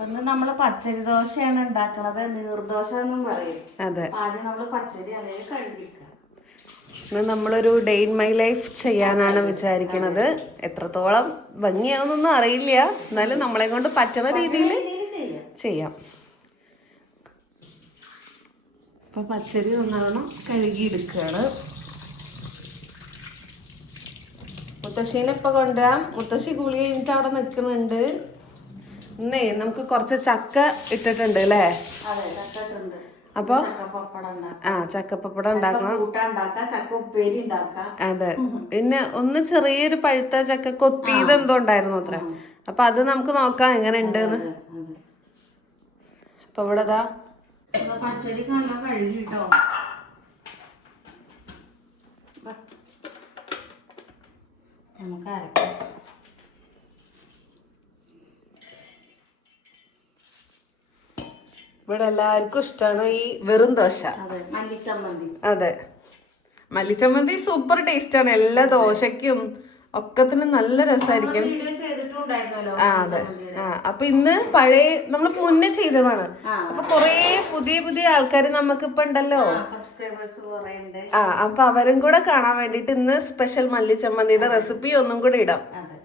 ഒന്ന് നമ്മൾ പച്ചരി ദോശയാണ് ഉണ്ടാക്കണത്. നീർദോശ എന്നും പറയും. അതെ. ആദ്യം നമ്മൾ പച്ചരി അല്ലെങ്കിൽ കഴിപ്പിക്കുക. ഇന്ന് നമ്മളൊരു ഡേ ഇൻ മൈ ലൈഫ് ചെയ്യാനാണ് വിചാരിക്കുന്നത് എത്രത്തോളം ഭംഗിയാവുന്നൊന്നും അറിയില്ല. എന്നാലും നമ്മളെ കൊണ്ട് പറ്റുന്ന രീതിയിൽ ചെയ്യാം. ചെയ്യാം. അപ്പൊ പച്ചരി നന്നാവണം കഴുകിയെടുക്കുകയാണ്. മുത്തശ്ശീനെ ഇപ്പൊ കൊണ്ടുവരാം. മുത്തശ്ശി കുളി കഴിഞ്ഞിട്ട് അവിടെ നിൽക്കുന്നുണ്ട്. ഇന്നേ നമുക്ക് കുറച്ച് ചക്ക ഇട്ടിട്ടുണ്ട് അല്ലേ? അപ്പൊ? ആ ചക്കപ്പപ്പടം ഉണ്ടാക്കണം. അതെ. പിന്നെ ഒന്ന് ചെറിയൊരു പഴുത്ത ചക്ക കൊത്തിയത് എന്തോ ഉണ്ടായിരുന്നു അത്ര. അപ്പൊ അത് നമുക്ക് നോക്കാം എങ്ങനെ അതെ. അപ്പൊ ഇവിടെ പച്ചരി നല്ല നമുക്ക് അരക്കാം. ഇവിടെ എല്ലാവർക്കും ഇഷ്ടമാണ് ഈ വെറും ദോശ. അതെ മല്ലിച്ചമ്മന്തി. സൂപ്പർ ടേസ്റ്റ് ആണ്. എല്ലാ ദോശയ്ക്കും ഒക്കത്തിനും നല്ല രസമായിരിക്കും ആ അതെ. ആ അപ്പൊ ഇന്ന് പഴയ നമ്മൾ മുന്നേ ചെയ്തതാണ്. അപ്പൊ കൊറേ പുതിയ പുതിയ ആൾക്കാർ നമുക്ക് ഇപ്പൊ ഉണ്ടല്ലോ. ആ അപ്പൊ അവരും കൂടെ കാണാൻ വേണ്ടിട്ട് ഇന്ന് സ്പെഷ്യൽ മല്ലിച്ചമ്മന്തിയുടെ റെസിപ്പി ഒന്നും കൂടെ ഇടാം. അതെ.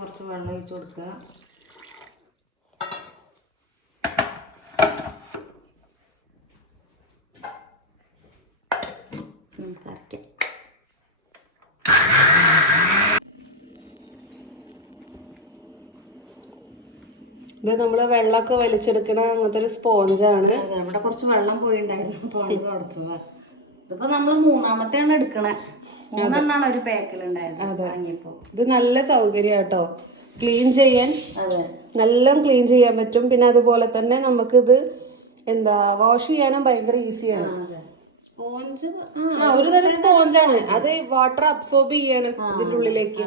കുറച്ച് വെള്ളം ഒഴിച്ചു കൊടുക്കുക. നമുക്ക് അരയ്ക്കാം ഇത് നമ്മൾ വെള്ളമൊക്കെ വലിച്ചെടുക്കണ അങ്ങനത്തെ ഒരു സ്പോഞ്ചാണ്. ഇവിടെ കുറച്ച് വെള്ളം പോയിണ്ടായിരുന്നു. അപ്പൊ അത് തുടച്ചതാ ഇതിപ്പോ നമ്മൾ മൂന്നാമത്തെയാണ് എടുക്കണേ. മൂന്നെണ്ണാണ് ഒരു പാക്കിലുണ്ടായിരുന്നത് വാങ്ങിയപ്പോ. ഇത് നല്ല സൗകര്യം കേട്ടോ ക്ലീൻ ചെയ്യാൻ അതെ. നല്ല ക്ലീൻ ചെയ്യാൻ പറ്റും. പിന്നെ അതുപോലെ തന്നെ നമുക്കിത് എന്താ വാഷ് ചെയ്യാനും ഭയങ്കര ഈസിയാണ്. സ്പോഞ്ച് ആ ഒരു തരം സ്പോഞ്ചാണ് അത് വാട്ടർ അബ്സോർബ് ചെയ്യാണ് ഇതിന്റെ ഉള്ളിലേക്ക്.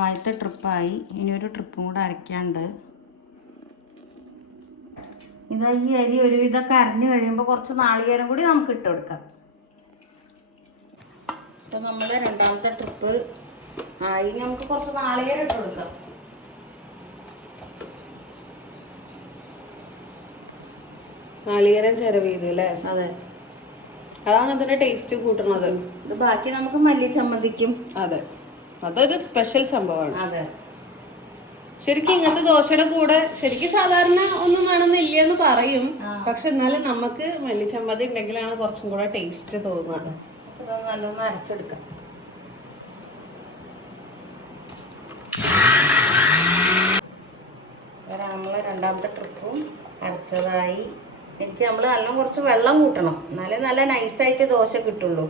ആദ്യത്തെ ട്രിപ്പായി ഇനി ഒരു ട്രിപ്പും കൂടെ അരയ്ക്കാണ്ട്. ഇതാ ഈ അരി ഒരുവിധമൊക്കെ അരഞ്ഞു കഴിയുമ്പോൾ കുറച്ച് നാളികേരം കൂടി നമുക്ക് ഇട്ട് കൊടുക്കാം. ഇപ്പൊ നമ്മുടെ രണ്ടാമത്തെ ട്രിപ്പ് ആയി. നമുക്ക് കുറച്ച് നാളികേരം ഇട്ട് കൊടുക്കാം. നാളികേരം ചിരവ് അല്ലേ അതെ. അതാണ് അതിന്റെ ടേസ്റ്റ് കൂട്ടുന്നത്. ഇത് ബാക്കി നമുക്ക് മല്ലി ചമ്മന്തിക്കും. അതെ. അതൊരു സ്പെഷ്യൽ സംഭവമാണ് അതെ. ശരിക്കും ഇങ്ങനത്തെ ദോശയുടെ കൂടെ ശരിക്കും സാധാരണ ഒന്നും വേണമെന്നില്ല എന്ന് പറയും. പക്ഷെ എന്നാലും നമുക്ക് മല്ലിച്ചമ്മതി ഉണ്ടെങ്കിലാണ് കുറച്ചും കൂടെ ടേസ്റ്റ് തോന്നുന്നത് നല്ലൊന്ന് നല്ലോണം അരച്ചെടുക്കാം. നമ്മളെ രണ്ടാമത്തെ ട്രിപ്പും അരച്ചതായി. എനിക്ക് നമ്മൾ നല്ല കുറച്ച് വെള്ളം കൂട്ടണം. എന്നാലേ നല്ല നൈസായിട്ട് ദോശ കിട്ടുള്ളൂ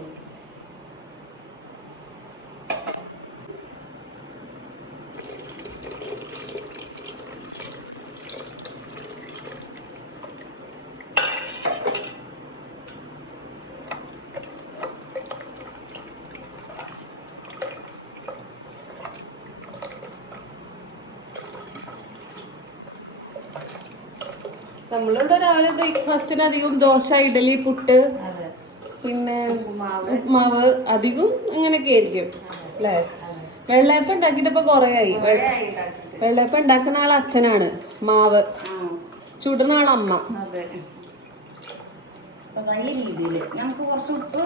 നമ്മളിവിടെ രാവിലെ അധികം ദോശ ഇഡലി പുട്ട് പിന്നെ ഉപ്പുമാവ്. ഉപ്മാവ് അധികം അങ്ങനെയൊക്കെ ആയിരിക്കും അല്ലേ? വെള്ളയപ്പം ഉണ്ടാക്കിയിട്ട് ഇപ്പൊ കൊറേ ആയി വെള്ളയപ്പം ഉണ്ടാക്കുന്ന ആൾ അച്ഛനാണ് മാവ്. ചുടുന്ന ആൾ അമ്മ. രീതിയിൽ നമുക്ക് കുറച്ച് ഉപ്പ്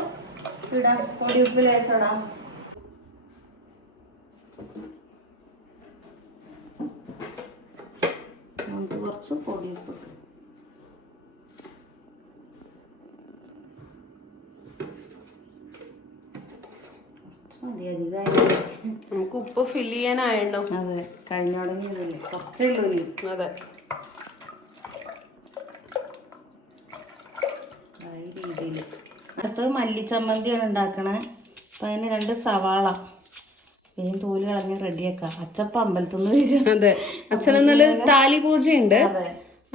ഇടാം. പൊടി ഉപ്പ് ലേശം ഇടാം. നമുക്ക് കുറച്ച് പൊടി ഉപ്പ് ഇടാം. കുറച്ച് മതി നമുക്ക് ഉപ്പ് ഫില്ല് ചെയ്യാനായുണ്ടോ അതെ കഴിഞ്ഞോടങ്ങിയതല്ലേ കുറച്ചേ ഉള്ളൂ. അതെ. ഈ രീതിയിൽ അടുത്തത് മല്ലിച്ചമ്മന്തിയാണ് ഉണ്ടാക്കണേ. അപ്പം അതിന് രണ്ട് സവാള. വേഗം തോൽ കളഞ്ഞ് റെഡിയാക്കാം. അച്ചപ്പ അമ്പലത്തിൽ നിന്ന് വരും അതെ. അച്ഛൻ ഇന്നലെ താലി പൂജയുണ്ട്.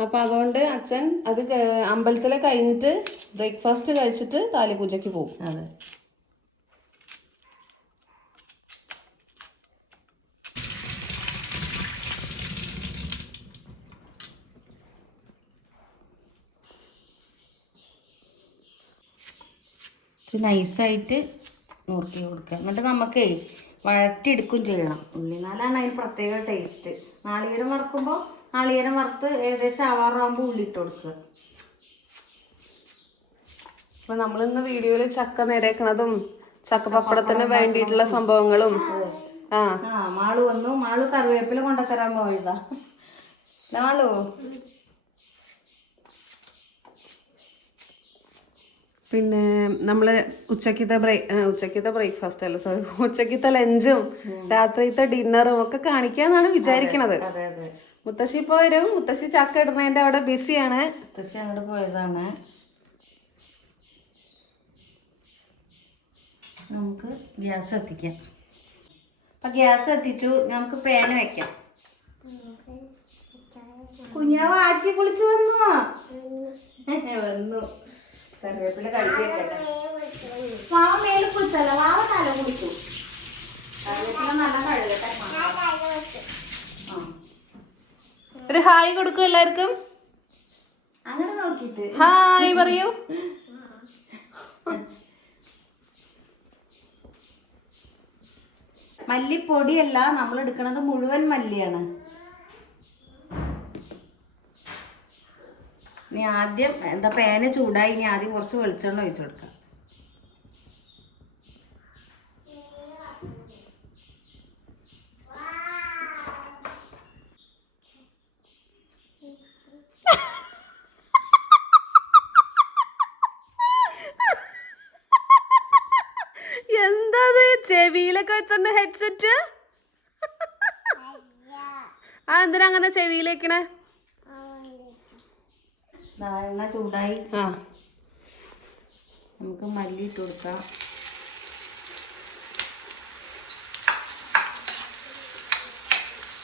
അപ്പൊ അതുകൊണ്ട് അച്ഛൻ അത് അമ്പലത്തിലെ കഴിഞ്ഞിട്ട് ബ്രേക്ക്ഫാസ്റ്റ് കഴിച്ചിട്ട് താലി പൂജയ്ക്ക് പോകും. അതെ. നൈസായിട്ട് നുറുക്കി കൊടുക്കുക. എന്നിട്ട് നമുക്ക് വഴറ്റിയെടുക്കും ചെയ്യണം. ഉള്ളി നാലാണ് അതിന് പ്രത്യേക ടേസ്റ്റ് നാളികേരം വറുക്കുമ്പോൾ നാളികേരം വറുത്ത് ഏകദേശം ആവാറാകുമ്പോൾ ഉള്ളി ഇട്ട് കൊടുക്കുക. അപ്പൊ നമ്മളിന്ന് വീഡിയോയിൽ ചക്ക നേരേക്കണതും ചക്ക പപ്പടത്തിന് വേണ്ടിയിട്ടുള്ള സംഭവങ്ങളും ആ. മാൾ വന്നു. മാൾ കറിവേപ്പില കൊണ്ടുത്തരാൻ പോയതാ. നാളു പിന്നെ നമ്മൾ ഉച്ചക്കത്തെ ബ്രേക്ക് ഉച്ചക്കത്തെ ബ്രേക്ക്ഫാസ്റ്റ് അല്ല സോറി ഉച്ചക്കത്തെ ലഞ്ചും രാത്രിത്തെ ഡിന്നറും ഒക്കെ കാണിക്കാന്നാണ് വിചാരിക്കണത്. അതെ അതെ. മുത്തശ്ശി പോയരും വരും. മുത്തശ്ശി ചക്ക ഇടുന്നതിന്റെ അവിടെ ബിസിയാണ് മുത്തശ്ശി അങ്ങോട്ട് പോയതാണ്. നമുക്ക് ഗ്യാസ് എത്തിക്കാം അപ്പൊ ഗ്യാസ് എത്തിച്ചു നമുക്ക് പാന് വെക്കാം. കുഞ്ഞാവ് ആച്ചി കുളിച്ചു വന്നു? വന്നു. കറിവേപ്പില കഴുകിയൊക്കെ വാവ മേലെ വാവ തല കുളിച്ചു കറിവേപ്പില നല്ല കഴുകട്ടെ. ഒരു ഹായ് കൊടുക്കും എല്ലാവർക്കും. അങ്ങനെ നോക്കിയിട്ട്. ഹായ് പറയൂ. മല്ലിപ്പൊടിയല്ല നമ്മൾ എടുക്കുന്നത് മുഴുവൻ മല്ലിയാണ്. ഇനി ആദ്യം എന്താ പേന ചൂടായി ഇനി ആദ്യം കുറച്ച് വെളിച്ചെണ്ണ ഒഴിച്ചു കൊടുക്കാം. ചെവിയിലൊക്കെ വെച്ചിട്ടുണ്ട് ഹെഡ്സെറ്റ് ആ എന്തിനാ അങ്ങനെ ചെവിയിലേക്കണേ? എണ്ണ ചൂടായി. ആ. നമുക്ക് മല്ലി ഇട്ട് കൊടുക്കാം.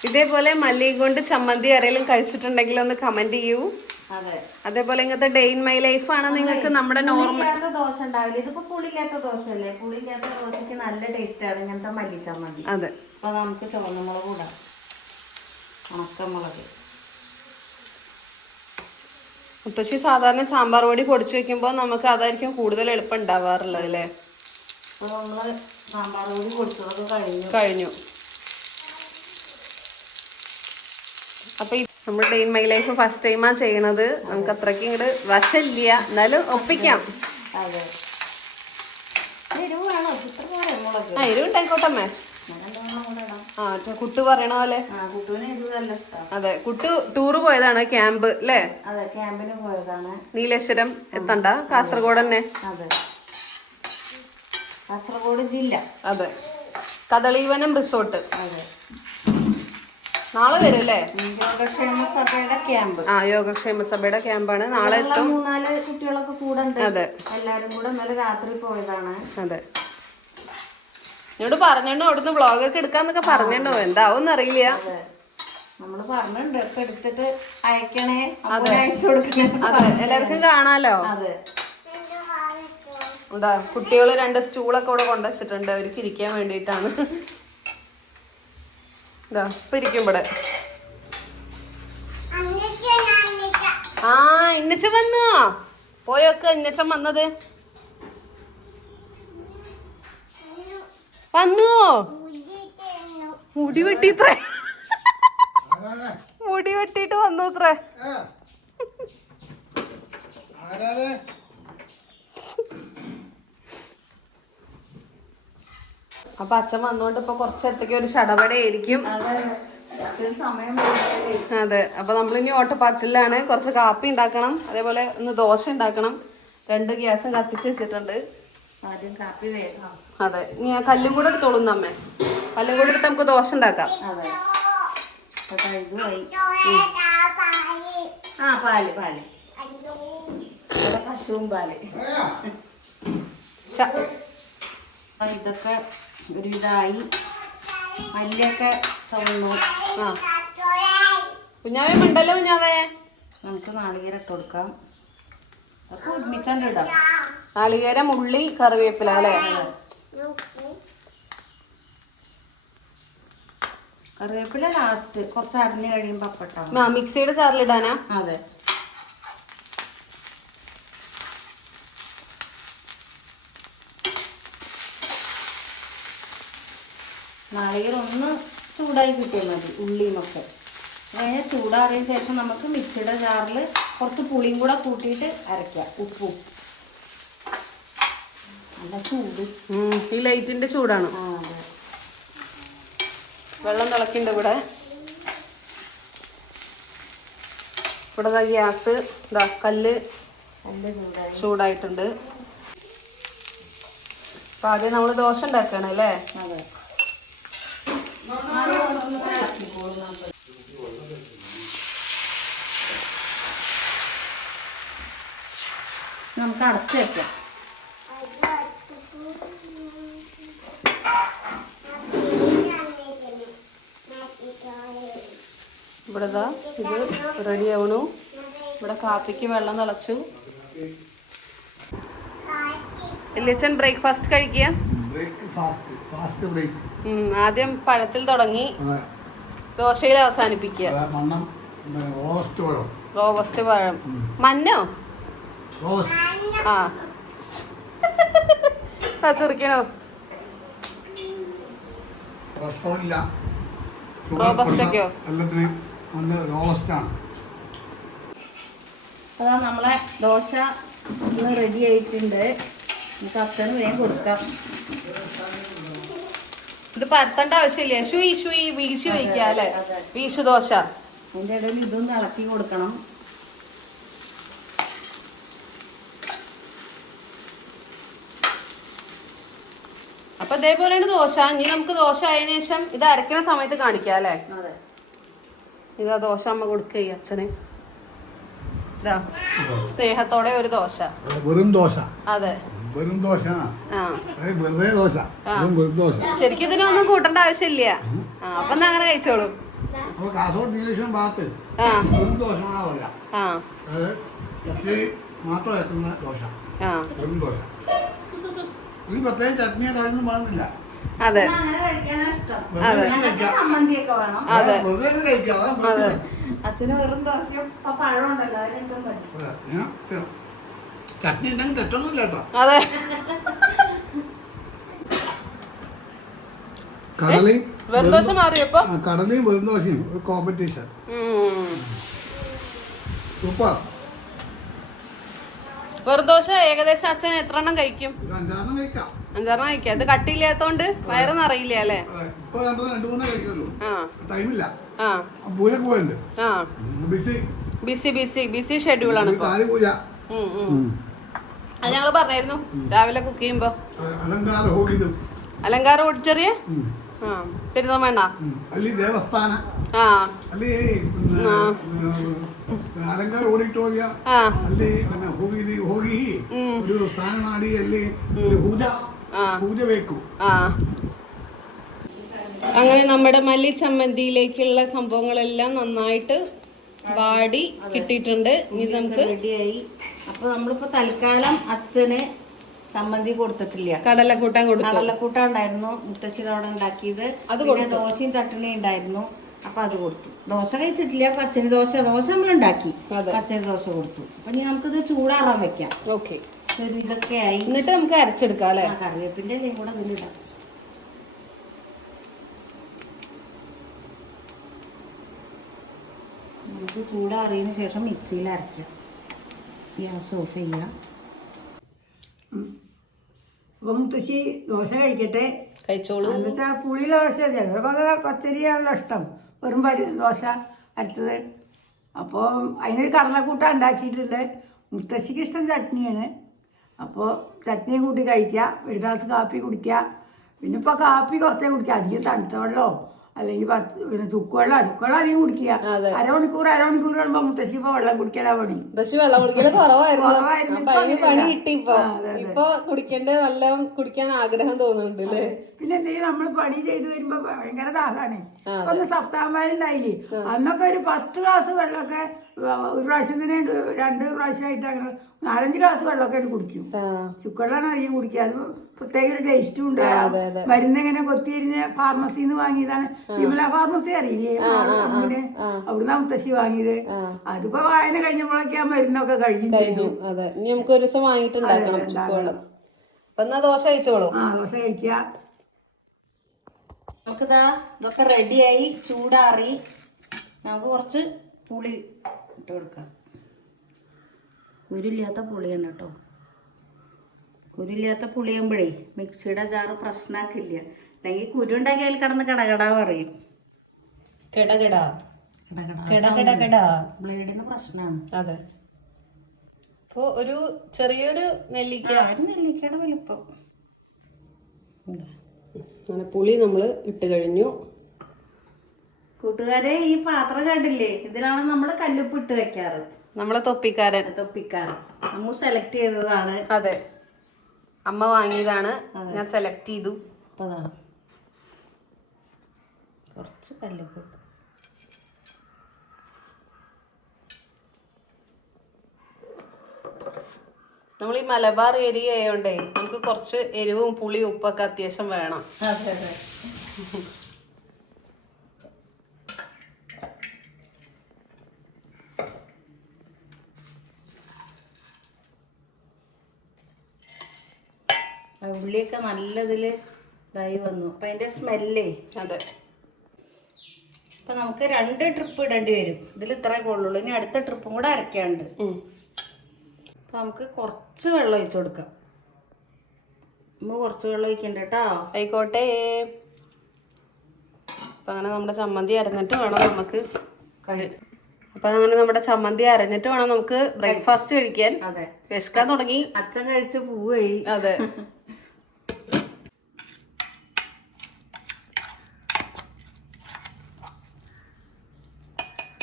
ഇതേപോലെ മല്ലി കൊണ്ട് ചമ്മന്തി ആരെങ്കിലും കഴിച്ചിട്ടുണ്ടെങ്കിൽ ഒന്ന് കമന്റ് ചെയ്യൂ. അതെ. അതേപോലെ ഇങ്ങനത്തെ ഡേ ഇൻ മൈ ലൈഫ് ആണ് നിങ്ങൾക്ക് നമ്മുടെ നോർമൽ ദോശ ഉണ്ടാവില്ല? ഇതിപ്പോ പുളിയില്ലാത്ത ദോശ അല്ലേ പുളിയില്ലാത്ത ദോശക്ക് നല്ല ടേസ്റ്റ് ആണ് ഇങ്ങനത്തെ മല്ലി ചമ്മന്തി. അതെ. അപ്പൊ നമുക്ക് ചുവന്ന മുളക് ഇടാം. ഉണക്കമുളക്. മുത്തശ്ശി സാധാരണ സാമ്പാർ പൊടി പൊടിച്ചു വെക്കുമ്പോൾ നമുക്ക് അതായിരിക്കും കൂടുതൽ എളുപ്പം ഉണ്ടാവാറുള്ളത് അല്ലേ സാമ്പാർ പൊടിച്ചതൊക്കെ കഴിഞ്ഞു. കഴിഞ്ഞു. അപ്പൊ നമ്മൾ ഡെയിൻ മൈ ലൈഫ് ഫസ്റ്റ് ടൈമാണ് ചെയ്യണത്. നമുക്ക് അത്രയ്ക്ക് ഇങ്ങോട്ട് വശമില്ല. എന്നാലും ഒപ്പിക്കാം. ആ എരിവ് ഇടാം ആ കുട്ടു പറയണ പോലെ. കുട്ടുവിന് എരിവ് നല്ല ഇഷ്ടമാണ് അതെ കുട്ടു ടൂറ് പോയതാണ് ക്യാമ്പ് അല്ലേ അതെ ക്യാമ്പിന് പോയതാണ്. നീലേശ്വരം എത്തണ്ട കാസർഗോഡ് തന്നെ അതെ. കാസർഗോഡ് ജില്ല. അതെ. കദളീവനം റിസോർട്ട്. അതെ. നാളെ വരും അല്ലേ യോഗക്ഷേമ സഭയുടെ ക്യാമ്പ്. ആ യോഗക്ഷേമ സഭയുടെ ക്യാമ്പാണ്. നാളെ എത്തും. മൂന്നാൽ കുട്ടികളൊക്കെ കൂടെ ഉണ്ട്. അതെ. എല്ലാരും കൂടെ ഇന്നലെ രാത്രി പോയതാണ്. അതെ. എന്നോട് പറഞ്ഞോ അവിടുന്ന് വ്ളോഗൊക്കെ എടുക്കാന്നൊക്കെ പറഞ്ഞോ എന്താവും അറിയില്ല നമ്മൾ പറഞ്ഞിട്ടുണ്ട്. ഒക്കെ എടുത്തിട്ട് അയക്കണേ. അയച്ചു കൊടുക്കണേ എല്ലാവർക്കും കാണാലോ? അതെ. എന്താ കുട്ടികൾ രണ്ട് സ്റ്റൂളൊക്കെ ഇവിടെ കൊണ്ടുവച്ചിട്ടുണ്ട്. അവർക്ക് ഇരിക്കാൻ വേണ്ടിയിട്ടാണ്. ഇതാ ഇപ്പൊ ഇരിക്കും ഇവിടെ. ആ ഇന്നച്ചൻ വന്നോ? പോയൊക്കെ ഇന്നച്ചൻ വന്നത്? വന്നോ? മുടി വെട്ടിത്രേ മുടി വെട്ടിട്ട് വന്നു അത്രേ അപ്പൊ അച്ഛൻ വന്നോണ്ട് ഇപ്പൊ കുറച്ചേരത്തേക്ക് ഒരു ശടപടയായിരിക്കും അതെ സമയം പോയിട്ടേ. അതെ അപ്പൊ നമ്മൾ ഇനി ഓട്ടപ്പാച്ചിലാണ്. കുറച്ച് കാപ്പി ഉണ്ടാക്കണം. അതേപോലെ ഒന്ന് ദോശ ഉണ്ടാക്കണം. രണ്ട് ഗ്യാസും കത്തിച്ച് വെച്ചിട്ടുണ്ട്. ആദ്യം കാപ്പി വേഗം. അതെ. ഇനി ആ കല്ലും കൂടെ എടുത്തോളൂ അമ്മേ. കല്ലും കൂടെ എടുത്ത് നമുക്ക് ദോശ ഉണ്ടാക്കാം. അതെ. ഇതുമായി ആ പാൽ പാൽ. പശുവും ഇതൊക്കെ ഒരു ഇതായി മല്ലിയൊക്കെ ചുവന്നു. ആ. കുഞ്ഞാവേ മണ്ടല്ലോ കുഞ്ഞാവേ? നമുക്ക് നാളികേരം ഇട്ട് കൊടുക്കാം. അതൊക്കെ ഒരുമിച്ചാണ്ട് ഇടാം. നാളികേരം ഉള്ളി കറിവേപ്പില അല്ലേ? കറിവേപ്പില ലാസ്റ്റ് കുറച്ച് അരിഞ്ഞ് കഴിയുമ്പോൾ അപ്പട്ടാണ് ആ മിക്സിയുടെ ചാറിലിടാനാ? അതെ. നാളികേരം ഒന്ന് ചൂടായി കിട്ടിയാൽ മതി ഉള്ളിന്നൊക്കെ അതിന് ചൂടാറിയതിന് ശേഷം നമുക്ക് മിക്സിയുടെ ജാറിൽ കുറച്ച് പുളിയും കൂടെ കൂട്ടിയിട്ട് അരയ്ക്കാം ഉപ്പും. ഈ ലൈറ്റിന്റെ ചൂടാണ്. വെള്ളം തിളക്കിണ്ട് ഇവിടെ. ഇവിടെ ഗ്യാസ് ഇതാ കല്ല് ചൂടായിട്ടുണ്ട്. അപ്പൊ ആദ്യം നമ്മൾ ദോശ ഉണ്ടാക്കണം അല്ലേ? നമുക്ക് അടച്ചു വെക്കാം. ഇവിടെ ഇതാ ഇത് റെഡി ആവണു. ഇവിടെ കാപ്പിക്ക് വെള്ളം തിളച്ചു. ഇല്ലച്ചൻ ബ്രേക്ക്ഫാസ്റ്റ് കഴിക്കുക ആദ്യം പഴത്തിൽ തുടങ്ങി ദോശയിൽ അവസാനിപ്പിക്കുക റോബസ്റ്റ് പഴം. റോസ്റ്റ് ആ. ചെറുക്കണോ റോബസ്റ്റൊക്കെയോ? നല്ല റോസ്റ്റാണ് അതാ നമ്മളെ ദോശ ഇന്ന് റെഡി ആയിട്ടുണ്ട്. നമുക്ക് അച്ഛന് വേഗം കൊടുക്കാം. ഇത് പരത്തേണ്ട ആവശ്യമില്ല. ഷുയി ഷുയി വീശി വയ്ക്കുക അല്ലേ? വീശു ദോശ. അതിന്റെ ഇടയിൽ ഇതൊന്ന് ഇളക്കി കൊടുക്കണം. അപ്പൊ ഇതേപോലെയാണ് ദോശ. ഇനി നമുക്ക് ദോശ ആയതിനു ശേഷം ഇത് അരയ്ക്കുന്ന സമയത്ത് കാണിക്കാം അല്ലേ? അതെ. ഇതാ ദോശ അമ്മ കൊടുക്കുക ഈ അച്ഛന്. ഇതാ സ്നേഹത്തോടെ ഒരു ദോശ. വെറും ദോശ. അതെ. വെറും ദോശ. വെറുതെ ദോശ. വെറും ദോശ. ശരിക്കും ഇതിനൊന്നും കൂട്ടേണ്ട ആവശ്യമില്ല. ആ അപ്പൊ അങ്ങനെ കഴിച്ചോളൂ. നമ്മൾ കാസർഗോഡ് ഡിവിഷൻ ഭാഗത്ത് ആ. വെറും ദോശ എന്നാ ആ. അതായത് ചട്നി മാത്രം എത്തുന്ന ദോശ. ആ. വെറും ദോശ. ഒരു പ്രത്യേകം ചട്നിയോ കാര്യമൊന്നും വേണമെന്നില്ല. അതെ. അച്ഛന് വെറും ദോശയും അത് രണ്ടും മതി. അതെ. ഞാൻ ചട്നി ഉണ്ടെങ്കിൽ തെറ്റൊന്നുമില്ല കേട്ടോ. അതെ. കടലയും വെറും ദോശ മാറിയപ്പോ കടലയും ഒരു കോമ്പറ്റീഷൻ. സൂപ്പർ. വെറും ദോശ ഏകദേശം അച്ഛൻ എത്ര എണ്ണം കഴിക്കും? ഒരു കഴിക്കാം. അഞ്ചാറ് കഴിക്കാം? ഇത് കട്ടിയില്ലാത്തോണ്ട് വയറ് നിറയില്ല അല്ലേ? ബിസി ബിസി ബിസി ഷെഡ്യൂളാണ് അത് ഞങ്ങൾ പറഞ്ഞായിരുന്നു. രാവിലെ കുക്ക് ചെയ്യുമ്പോ. അലങ്കാര ഓടിച്ചെറിയ പെരുന്ന വേണ്ട. ദേവസ്ഥാന. ഓഡിറ്റോറിയ. ഹോഗി ഒരു സ്ഥാനമാടി അല്ലേ ഹൂജ ആ. അങ്ങനെ നമ്മുടെ മല്ലി ചമ്മന്തിയിലേക്കുള്ള സംഭവങ്ങളെല്ലാം നന്നായിട്ട് വാടി കിട്ടിയിട്ടുണ്ട്. ഇനി നമുക്ക് റെഡിയായി. അപ്പൊ നമ്മളിപ്പോ തൽക്കാലം അച്ഛന് ചമ്മന്തി കൊടുത്തിട്ടില്ല. കടലക്കൂട്ടാൻ കൊടുത്തു. കടലക്കൂട്ട ഉണ്ടായിരുന്നു. മുത്തശ്ശി അവിടെ ഉണ്ടാക്കിയത്. അത് ദോശയും ചട്ടണി ഉണ്ടായിരുന്നു. അപ്പൊ അത് കൊടുത്തു. ദോശ കഴിച്ചിട്ടില്ല. പച്ചരി ദോശ ദോശ നമ്മൾ ഉണ്ടാക്കി. പച്ചരി ദോശ കൊടുത്തു. അപ്പൊ ഇനി നമുക്കിത് ചൂടാറാൻ വെക്കാം. ഓക്കെ. ഒരു ഇതൊക്കെ ആയി എന്നിട്ട് നമുക്ക് അരച്ചെടുക്കാം അല്ലേ? കറിവേപ്പിന്റെ ഇലയും കൂടെ ഇതിലിടാം നമുക്ക് ചൂടാറിയതിന് ശേഷം മിക്സിയിൽ അരയ്ക്കാം ഗ്യാസ് ഓഫ് ചെയ്യാം. അപ്പം മുത്തശ്ശി ദോശ കഴിക്കട്ടെ? കഴിച്ചോളൂ. എന്നുവെച്ചാൽ പുളി ദോശ ചിലർക്കൊക്കെ പച്ചരിയാണല്ലോ ഇഷ്ടം. വെറും പരി ദോശ അരച്ചത്. അപ്പോൾ അതിനൊരു കടലക്കൂട്ട ഉണ്ടാക്കിയിട്ടുണ്ട്. മുത്തശ്ശിക്ക് ഇഷ്ടം ചട്നിയാണ്. അപ്പോൾ ചട്നിയും കൂട്ടി കഴിക്കുക ഒരു ഗ്ലാസ് കാപ്പി കുടിക്കുക. പിന്നെ ഇപ്പോൾ കാപ്പി കുറച്ചേ കുടിക്കുക. അധികം തണുത്ത വെള്ളമോ അല്ലെങ്കിൽ പത്ത് പിന്നെ ചുക്കുവെള്ളം ചുക്കുവെള്ളം അധികം കുടിക്കുക. അരമണിക്കൂർ അരമണിക്കൂർ കഴിയുമ്പോൾ മുത്തശ്ശി ഇപ്പോൾ വെള്ളം കുടിക്കാനാ പണി. മുത്തശ്ശി വെള്ളം കുടിക്കൽ കുറവായിരുന്നു. പണി കിട്ടി ഇപ്പൊ. കുടിക്കേണ്ട നല്ല കുടിക്കാൻ ആഗ്രഹം തോന്നുന്നുണ്ട് അല്ലേ പിന്നെ എന്തെങ്കിലും നമ്മൾ പണി ചെയ്തു വരുമ്പോ ഭയങ്കര ദാഹാണ്. ഒന്ന് സപ്താഹമാരുണ്ടായില്ലേ അന്നൊക്കെ ഒരു പത്ത് ഗ്ലാസ് വെള്ളമൊക്കെ ഒരു പ്രാവശ്യത്തിന് രണ്ട് പ്രാവശ്യമായിട്ട് അങ്ങനെ നാലഞ്ച് ഗ്ലാസ് വെള്ളമൊക്കെ ആയിട്ട് കുടിക്കും. ചുക്കവെള്ളമാണ് അധികം കുടിക്കുക. അത് പ്രത്യേക ഒരു ടേസ്റ്റും ഉണ്ട്. അതെ, അതെ. മരുന്ന് ഇങ്ങനെ കൊത്തിയിരിഞ്ഞ് ഫാർമസിന്ന് വാങ്ങിയതാണ്. വിമല ഫാർമസി അറിയില്ലേ? അവിടുന്ന് മുത്തശ്ശി വാങ്ങിയത്. അതിപ്പോ വായന കഴിഞ്ഞപ്പോഴൊക്കെ ആ മരുന്നൊക്കെ കഴിഞ്ഞു. കഴിഞ്ഞു അതെ. ഇനി നമുക്ക് ഒരു ദിവസം വാങ്ങിയിട്ടുണ്ടാക്കണം അതെ, ചുക്കുവെള്ളം. അപ്പൊ എന്നാ ദോശ കഴിച്ചോളൂ. ആ ദോശ കഴിക്കുക. നമുക്കിതാ ഇതൊക്കെ റെഡിയായി ചൂടാറി. നമുക്ക് കുറച്ച് പുളി ഇട്ട് കൊടുക്കാം. കുരില്ലാത്ത പുളിയാണ് കേട്ടോ. കുരില്ലാത്ത പുളിയാകുമ്പോഴേ മിക്സിയുടെ ജാറ് പ്രശ്നമാക്കില്ല അല്ലെങ്കിൽ കുരു ഉണ്ടാക്കിയാൽ കിടന്ന് കടകട പറയും. കിടകിട. ബ്ലേഡിന് പ്രശ്നമാണ് അതെ. ഇപ്പോ ഒരു ചെറിയൊരു നെല്ലിക്ക. നെല്ലിക്കയുടെ വലുപ്പം. പുളി നമ്മൾ ഇട്ട് കഴിഞ്ഞു. കൂട്ടുകാരെ ഈ പാത്രം കണ്ടില്ലേ? ഇതിലാണ് നമ്മൾ കല്ലുപ്പ് ഇട്ട് വെക്കാറ്. നമ്മളെ തൊപ്പിക്കാരൻ. തൊപ്പിക്കാരൻ. അമ്മ സെലക്ട് ചെയ്തതാണ്. അതെ. അമ്മ വാങ്ങിയതാണ്. ഞാൻ സെലക്ട് ചെയ്തു. കുറച്ച് കല്ലുപ്പ്. നമ്മൾ ഈ മലബാർ ഏരിയ ആയതുകൊണ്ടേ നമുക്ക് കുറച്ച് എരിവും പുളിയും ഉപ്പൊക്കെ അത്യാവശ്യം വേണം. അതെ അതെ ആ ഉള്ളിയൊക്കെ നല്ലതിൽ ഇതായി വന്നു. അപ്പം അതിന്റെ സ്മെല്ലേ. അതെ. അപ്പം നമുക്ക് രണ്ട് ട്രിപ്പ് ഇടേണ്ടി വരും. ഇതിൽ ഇത്രേ കൊള്ളുള്ളൂ. ഇനി അടുത്ത ട്രിപ്പും കൂടെ അരയ്ക്കാണ്ട് ഉം. അപ്പം നമുക്ക് കുറച്ച് വെള്ളം ഒഴിച്ചു കൊടുക്കാം. നമ്മൾ കുറച്ച് വെള്ളം ഒഴിക്കണ്ട കേട്ടോ ആയിക്കോട്ടെ. അപ്പം അങ്ങനെ നമ്മുടെ ചമ്മന്തി അരഞ്ഞിട്ട് വേണം നമുക്ക് കഴി അപ്പം അങ്ങനെ നമ്മുടെ ചമ്മന്തി അരഞ്ഞിട്ട് വേണം നമുക്ക് ബ്രേക്ക്ഫാസ്റ്റ് കഴിക്കാൻ. അതെ. വിശക്കാൻ തുടങ്ങി. അച്ഛൻ കഴിച്ച് പോവുകയായി അതെ.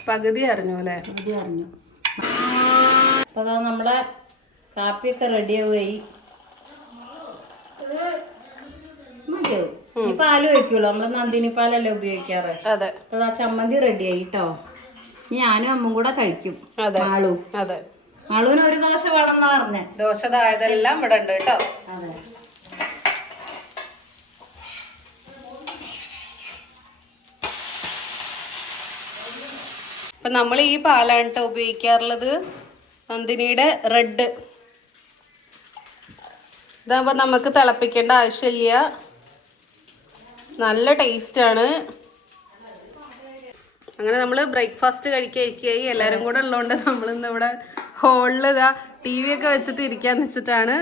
പകുതി അറിഞ്ഞു അല്ലേ? പകുതി അറിഞ്ഞു. അപ്പൊ അതാ നമ്മളെ കാപ്പിയൊക്കെ റെഡിയാവുകയായി മതിയാവും ഈ പാൽ ഒഴിക്കുള്ളൂ നമ്മൾ നന്ദിനി പാലല്ലേ ഉപയോഗിക്കാറ്? അതെ. അപ്പൊ ആ ചമ്മന്തി റെഡിയായി കേട്ടോ ഞാനും അമ്മും കൂടെ കഴിക്കും. അതെ. ആളു അതെ. ആളുവിന് ഒരു ദോശ വേണമെന്നാ പറഞ്ഞേ. ദോശതായതെല്ലാം ഇവിടെ ഉണ്ട് കേട്ടോ അതെ. അപ്പൊ നമ്മൾ ഈ പാലാണ് കേട്ടോ ഉപയോഗിക്കാറുള്ളത്. നന്ദിനിയുടെ റെഡ്. ഇതാകുമ്പോൾ നമുക്ക് തിളപ്പിക്കേണ്ട ആവശ്യമില്ല. നല്ല ടേസ്റ്റ് ആണ് അങ്ങനെ നമ്മൾ ബ്രേക്ക്ഫാസ്റ്റ് കഴിക്കാതിരിക്കുകയായി എല്ലാവരും കൂടെ ഉള്ളതുകൊണ്ട് നമ്മൾ ഇന്ന് ഇവിടെ ഹോളിൽ ഇതാ ടി വി ഒക്കെ വെച്ചിട്ട് ഇരിക്കാന്ന് വെച്ചിട്ടാണ്.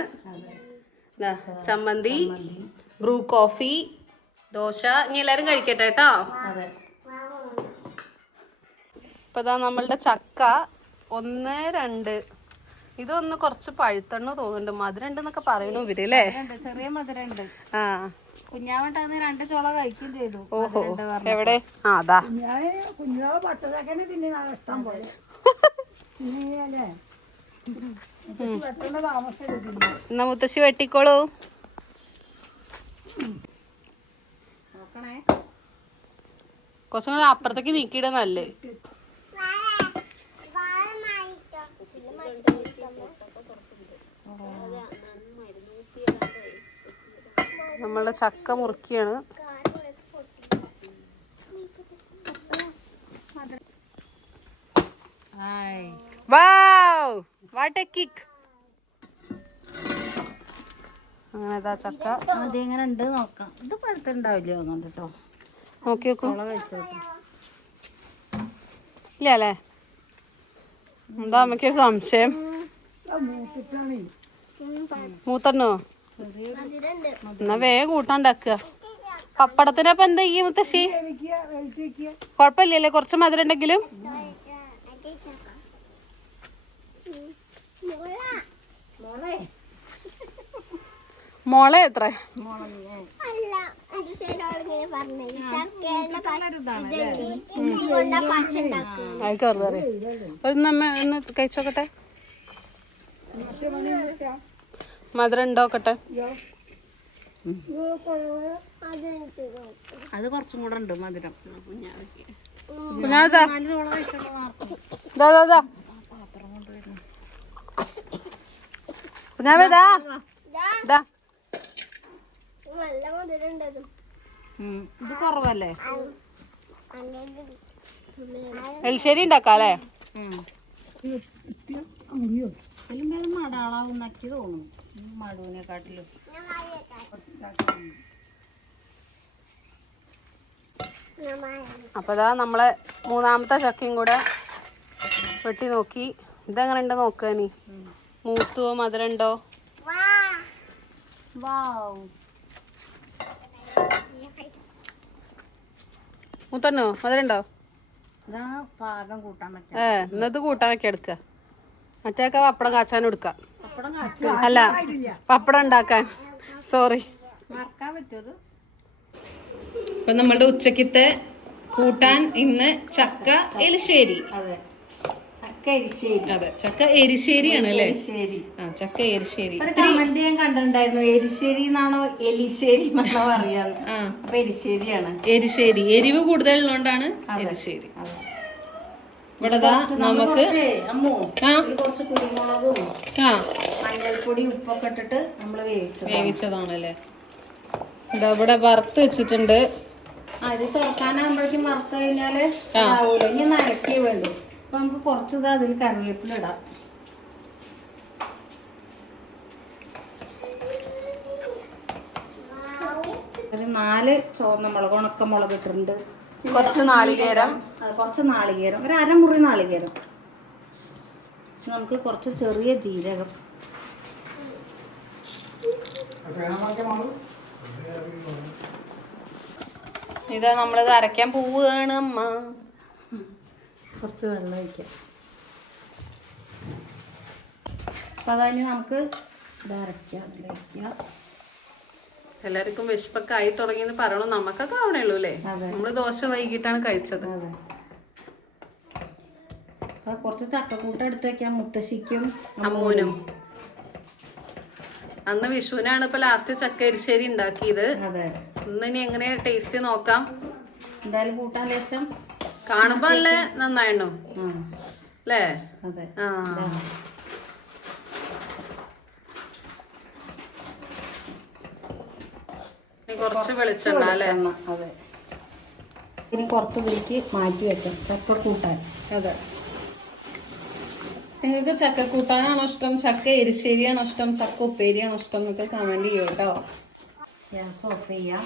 ചമ്മന്തി ബ്രൂ കോഫി ദോശ. ഇനി എല്ലാവരും കഴിക്കട്ടെ കേട്ടോ. ഇപ്പൊ ഇതാ നമ്മളുടെ ചക്ക. ഒന്ന് രണ്ട്. ഇതൊന്ന് കുറച്ച് പഴുത്തണ്ണു തോന്നുന്നുണ്ട്. മധുരം ഉണ്ടെന്നൊക്കെ പറയണു ഇവർ അല്ലേ? ചെറിയ മധുരം ഉണ്ട് ആ കുഞ്ഞാവട്ടാന്ന് രണ്ട് ചോള കഴിക്കുകയും ചെയ്തു. ഓഹോ. എവിടെ? ആ അതാ. ഇഷ്ടം പോലെ. എന്നാ മുത്തശ്ശി വെട്ടിക്കോളൂ. നോക്കണേ. കുറച്ചും കൂടെ അപ്പുറത്തേക്ക് നീക്കിയിട നല്ലേ നമ്മളുടെ ചക്ക മുറുക്കിയാണ്. വാട്ട് എ കിക്ക് അങ്ങനെ ചക്ക. ഉണ്ട് നോക്കാം. ഇത് പഴുത്തുണ്ടാവില്ല തോന്നുന്നുണ്ട് കേട്ടോ നോക്കി നോക്കൂ. ചോള കഴിച്ചോട്ടെ ഇല്ല അല്ലേ? എന്താ അമ്മയ്ക്കൊരു സംശയം? മൂത്തണ്ണോ? എന്നാ വേഗം കൂട്ടാണ്ടാക്കുക. പപ്പടത്തിനപ്പം എന്താ ഈ മുത്തശ്ശി? കുഴപ്പമില്ലല്ലേ? കുറച്ച് മധുരം ഉണ്ടെങ്കിലും. മോളെ എത്ര? ഒരു നമ്മ ഒന്ന് കഴിച്ചോക്കട്ടെ? മധുരം ഉണ്ടോക്കട്ടെ അത് കുറച്ചും കൂടെ ഉണ്ട് മധുരം. കുഞ്ഞാതാ ഇത് കുറവല്ലേ? എൽശ്ശേരി ഉണ്ടാക്കാല്ലേ ഇതിലും പേര് മടാളാവും നക്കി തോന്നുന്നു. മടുവിനെക്കാട്ടിലും അപ്പോൾ ഇതാ നമ്മളെ മൂന്നാമത്തെ ചക്കയും കൂടെ വെട്ടി നോക്കി. ഇതെങ്ങനെ ഉണ്ട് നോക്കുക നീ. മൂത്തുവോ മധുരണ്ടോ മൂത്തണ്ണോ മധുരണ്ടോ ഏ ഇന്നത് കൂട്ടാൻ വെക്കാൻ എടുക്ക. മറ്റേക്കെ പപ്പടം കാച്ചാൻ എടുക്ക പപ്പടം അല്ല പപ്പടം ഉണ്ടാക്കാൻ. സോറി അപ്പൊ നമ്മളുടെ ഉച്ചക്കത്തെ കൂട്ടാൻ ഇന്ന് ചക്ക എലിശ്ശേരി. അതെ. ചക്ക എരിശ്ശേരി അതെ ചക്ക എരിശ്ശേരിയാണ് അല്ലേ? ആ ചക്ക എരിശ്ശേരി ഒരു കമന്റ് ഞാൻ കണ്ടിട്ടുണ്ടായിരുന്നു. എരിശ്ശേരി എന്നാണോ എലിശ്ശേരി എന്നാണോ അപ്പൊ എരിശ്ശേരിയാണ് എരിശ്ശേരി എരിവ് കൂടുതലുള്ളതുകൊണ്ടാണ് എരിശ്ശേരി ഇവിടെ നമുക്ക് കുറച്ച് കുരുമുളകും മഞ്ഞൾപ്പൊടി ഉപ്പൊക്കെ ഇട്ടിട്ട് നമ്മൾ വേവിച്ചത് വേവിച്ചതാണല്ലേ. ഇതാ ഇവിടെ വറുത്ത് വെച്ചിട്ടുണ്ട്. അത് തുറക്കാനാകുമ്പോഴേക്കും വറുത്ത് കഴിഞ്ഞാൽ ആവൂല ഇനി നരക്കേ വേണ്ടു. അപ്പൊ നമുക്ക് കുറച്ച് ഇത് അതിൽ കറിവേപ്പില ഇടാം. ഒരു നാല് ചുവന്ന മുളക് ഉണക്കമുളക് ഇട്ടിട്ടുണ്ട്. കുറച്ച് നാളികേരം. കുറച്ച് നാളികേരം. ഒരു അരമുറി നാളികേരം. നമുക്ക് കുറച്ച് ചെറിയ ജീരകം. ഇതാ നമ്മളിത് അരയ്ക്കാൻ പോവുകയാണ് അമ്മ. കുറച്ച് വെള്ളം ഒഴിക്കാം. അപ്പം അതായത് നമുക്ക് ഇത് അരയ്ക്കാം. അതിലൊഴിക്കാം എല്ലാവർക്കും വിശപ്പൊക്കെ ആയി തുടങ്ങിയെന്ന് പറയണു. നമുക്കൊക്കെ ആവണേ ഉള്ളൂ അല്ലേ. നമ്മൾ ദോശ വൈകിട്ടാണ് കഴിച്ചത്. കുറച്ച് ചക്കക്കൂട്ട് എടുത്ത് വെക്കാം. മുത്തശ്ശിക്കും അമ്മൂനും. അന്ന് വിഷുവിനാണ് ഇപ്പൊ ലാസ്റ്റ് ചക്ക എരിശ്ശേരി ഉണ്ടാക്കിയത്. ഇന്ന് ഇനി എങ്ങനെ ടേസ്റ്റ് നോക്കാം. എന്തായാലും കൂട്ടാൻ ലേശം കാണുമ്പോ നല്ല നന്നായിണ്ടോ? അല്ലേ ആ. കുറച്ച് വെളിച്ചെണ്ണ അല്ലേ? അതെ. ഇനി കുറച്ച് ഇതിലേക്ക് മാറ്റി വെക്കാം. ചക്ക കൂട്ടാൻ അതെ. നിങ്ങൾക്ക് ചക്ക കൂട്ടാനാണോ ഇഷ്ടം? ചക്ക എരിശ്ശേരിയാണോ ഇഷ്ടം? ചക്ക ഉപ്പേരിയാണോ ഇഷ്ടം? എന്നൊക്കെ കമന്റ് ചെയ്യൂട്ടോ ഗ്യാസ് ഓഫ് ചെയ്യാം.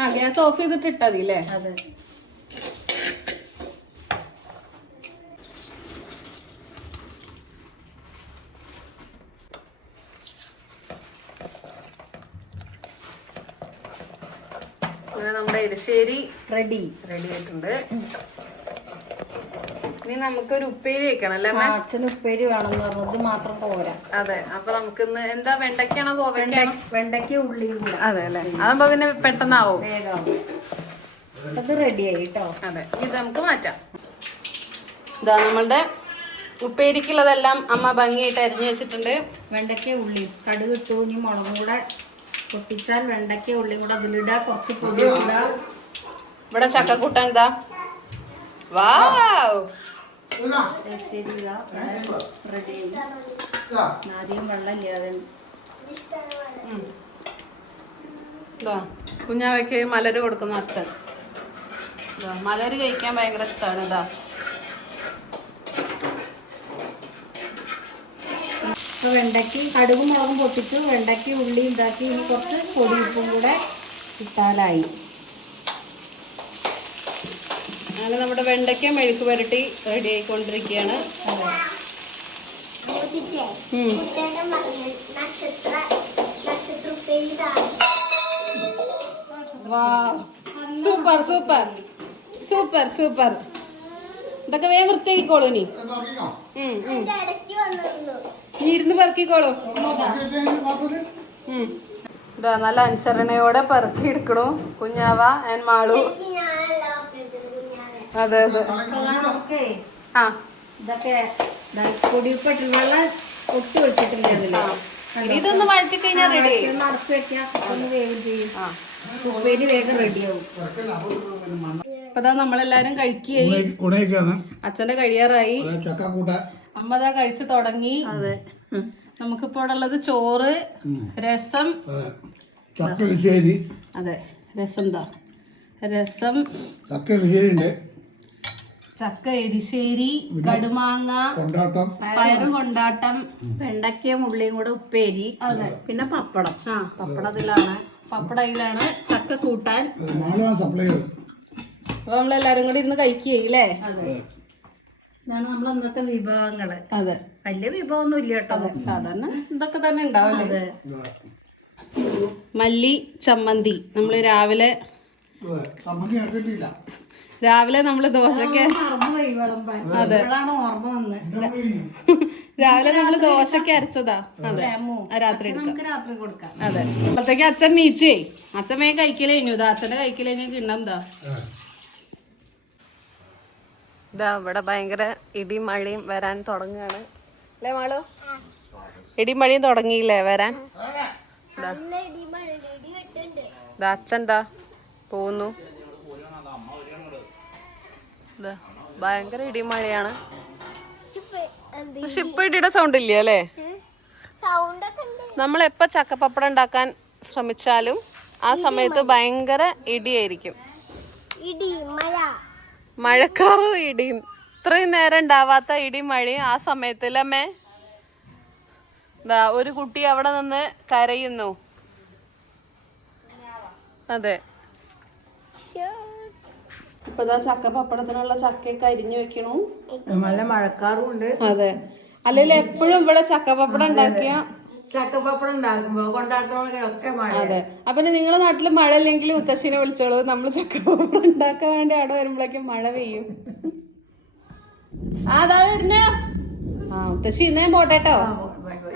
ആ ഗ്യാസ് ഓഫ് ചെയ്തിട്ട് ഇട്ടാ മതി അല്ലേ? അതെ അങ്ങനെ നമ്മുടെ എരിശ്ശേരി റെഡി. റെഡി ആയിട്ടുണ്ട്. ഇനി നമുക്കൊരു ഉപ്പേരി വെക്കണം അല്ലേ അച്ഛന് ഉപ്പേരി വേണമെന്ന് പറഞ്ഞു ഇത് മാത്രം പോരാ. അതെ അപ്പൊ നമുക്കിന്ന് എന്താ വെണ്ടയ്ക്കാണോ കോവയ്ക്കാണോ വെണ്ടയ്ക്ക ഉള്ളിയും കൂടെ. അതെ അല്ലേ? അതാകുമ്പോ പിന്നെ പെട്ടെന്നാവും. അത് റെഡിയായി കേട്ടോ അതെ ഇത് നമുക്ക് മാറ്റാം. ഇതാ നമ്മളുടെ ഉപ്പേരിക്കുള്ളതെല്ലാം അമ്മ ഭംഗിയായിട്ട് അരിഞ്ഞു വെച്ചിട്ടുണ്ട്. വെണ്ടയ്ക്ക ഉള്ളി കടുക് ഇട്ടു ഇനി മുളകും കൂടെ പൊട്ടിച്ചാൽ വെണ്ടയ്ക്ക ഉള്ളി കൂടെ അതിലിടാ കുറച്ച് പൊടി ഇടുക ഇവിടെ ചക്കക്കൂട്ടാൻ എന്താ? വാവ്. ആദ്യം വെള്ളം ഇല്ലാതെ. ഇതാ. കുഞ്ഞാവയ്ക്ക് മലര് കൊടുക്കുന്ന അച്ഛൻ മലര് കഴിക്കാൻ ഭയങ്കര ഇഷ്ടമാണ് ഇതാ. വെണ്ടയ്ക്ക് കടുകും മുളകും പൊട്ടിച്ചു. വെണ്ടയ്ക്ക് ഉള്ളി ഉണ്ടാക്കി. ഇനി കുറച്ച് പൊടി ഉപ്പും കൂടെ ഇട്ടാലായി. അങ്ങനെ നമ്മുടെ വെണ്ടയ്ക്ക മെഴുക്ക് പുരട്ടി റെഡി ആയിക്കൊണ്ടിരിക്കുകയാണ്. Super super. Super super. ഇതൊക്കെ വേഗം വൃത്തിയാക്കിക്കോളൂ നീ. നീ ഇരുന്ന് പെറുക്കിക്കോളൂ. ഇതാ നല്ല അനുസരണയോടെ പെറുക്കി എടുക്കണു കുഞ്ഞാവ മാളു. അതെ അതെ. ആ. ഇതൊക്കെ വെള്ളം ഒട്ടി ഒഴിച്ചിട്ടില്ല അതിൽ. ഇനി ഇതൊന്ന് വഴറ്റി കഴിഞ്ഞാൽ റെഡി അടച്ചു വെക്കാം. ഒന്ന് വേഗം ചെയ്യും. ആ. ഉപ്പേരി വേഗം റെഡിയാവും നമ്മളെല്ലാരും കഴിക്കുകയായി. ഉണയിക്കാണ് അച്ഛന്റെ കഴിയാറായി. അമ്മതാ അമ്മ ദാ കഴിച്ചു തുടങ്ങി. അതെ. നമുക്കിപ്പോ ഇവിടെ ഉള്ളത് ചോറ് രസം. അതെ. രസം ദാ. രസം. ചക്ക ചക്ക എരിശ്ശേരി കടുമാങ്ങ കൊണ്ടാട്ടം. പയറും കൊണ്ടാട്ടം. വെണ്ടക്കയും ഉള്ളിയും കൂടെ ഉപ്പേരി അതെ. പിന്നെ പപ്പടം. ആ പപ്പടത്തിലാണ്. പപ്പടയിലാണ് ചക്ക കൂട്ടാൻ. അപ്പൊ നമ്മളെല്ലാരും കൂടി ഇരുന്ന് കഴിക്കുകയല്ലേ ഇതാണ് നമ്മൾ അന്നത്തെ വിഭവങ്ങൾ. അതെ. വലിയ വിഭവമൊന്നും ഇല്ല കേട്ടോ. സാധാരണ ഇതൊക്കെ തന്നെ ഉണ്ടാവല്ലേ മല്ലി ചമ്മന്തി. നമ്മൾ രാവിലെ ചമ്മന്തി രാവിലെ നമ്മൾ ദോശക്ക് വന്നത് രാവിലെ നമ്മൾ ദോശക്ക് അരച്ചതാ. അതെ. ആ, രാത്രി എടുക്കാം. നമുക്ക് രാത്രി കൊടുക്കാം. അതെ. അപ്പോഴത്തേക്ക് അച്ഛൻ നീച്ചേ. അച്ഛൻ വേഗം കഴിക്കലു കഴിഞ്ഞു ഇതാ അച്ഛന്റെ കഴിക്കൽ കഴിഞ്ഞ കിണ്ണം എന്താ? ഇതാ ഇവിടെ ഭയങ്കര ഇടിയും മഴയും വരാൻ തുടങ്ങുകയാണ് അല്ലേ മാളു? ഇടിയും മഴയും തുടങ്ങിയില്ലേ വരാൻ? ദാ. ദാ അച്ഛൻ ദാ പോകുന്നു ദാ, ഭയങ്കര ഇടിയും മഴയാണ് പക്ഷെ ഇപ്പൊ ഇടിയുടെ സൗണ്ട് ഇല്ല അല്ലേ? നമ്മൾ എപ്പോ ചക്കപ്പപ്പടം ഉണ്ടാക്കാൻ ശ്രമിച്ചാലും ആ സമയത്ത് ഭയങ്കര ഇടിയായിരിക്കും. ഇടി മഴ മഴക്കാറും ഇടിയും ഇത്രയും നേരം ഉണ്ടാവാത്ത ഇടി മഴയും ആ സമയത്തിലമ്മേ ഒരു കുട്ടി അവിടെ നിന്ന് കരയുന്നു. അതെ. ഇപ്പൊ ചക്ക പപ്പടത്തിനുള്ള ചക്കയൊക്കെ അരിഞ്ഞു വെക്കണു. നല്ല മഴക്കാറും ഉണ്ട്. അതെ. അല്ലെങ്കിൽ എപ്പോഴും ഇവിടെ ചക്ക പപ്പടം ഉണ്ടാക്കിയ ചക്കപ്പപ്പടം ഉണ്ടാക്കുമ്പോ മഴ. അതെ. അപ്പൊ നിങ്ങളെ നാട്ടിൽ മഴ ഇല്ലെങ്കിൽ മുത്തശ്ശിനെ വിളിച്ചോളൂ. നമ്മൾ ചക്കപ്പപ്പടം ഉണ്ടാക്കാൻ വേണ്ടി അവിടെ വരുമ്പോഴേക്കും മഴ പെയ്യും. ആ അതാ വരുന്ന. ആ മുത്തശ്ശി ഇന്നേ പോട്ടെ കേട്ടോ ബൈ ബൈ